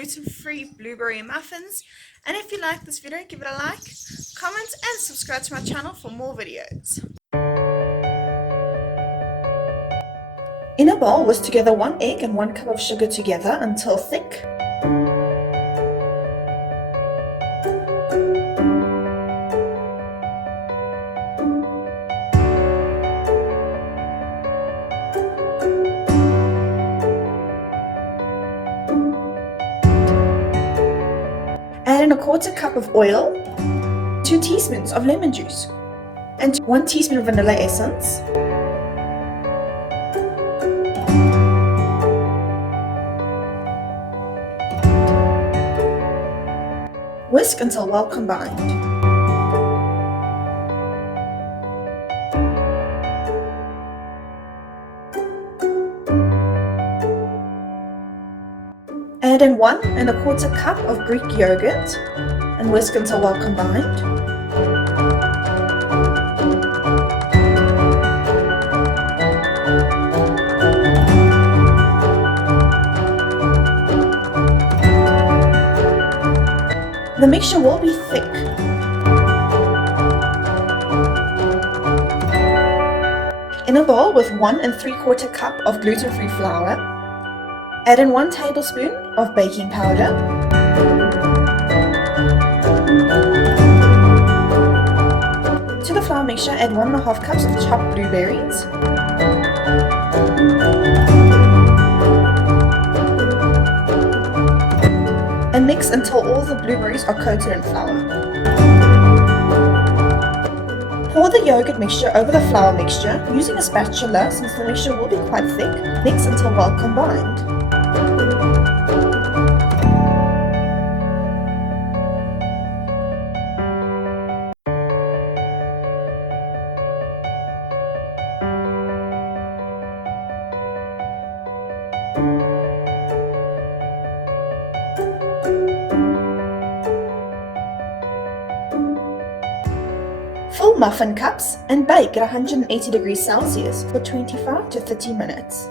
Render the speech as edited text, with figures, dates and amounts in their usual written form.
gluten-free blueberry muffins. And if you like this video, give it a like, comment and subscribe to my channel for more videos. In a bowl, whisk together 1 egg and 1 cup of sugar together until thick. Add in a 1/4 cup of oil, 2 teaspoons of lemon juice, and 1 teaspoon of vanilla essence. Whisk until well combined. Add in 1 1/4 cup of Greek yogurt and whisk until well combined. The mixture will be thick. In a bowl with 1 3/4 cup of gluten-free flour, add in 1 tablespoon of baking powder, to the flour mixture add 1 1/2 cups of chopped blueberries, and mix until all the blueberries are coated in flour. Pour the yogurt mixture over the flour mixture using a spatula since the mixture will be quite thick. Mix until well combined. Fill muffin cups and bake at 180 degrees Celsius for 25 to 30 minutes.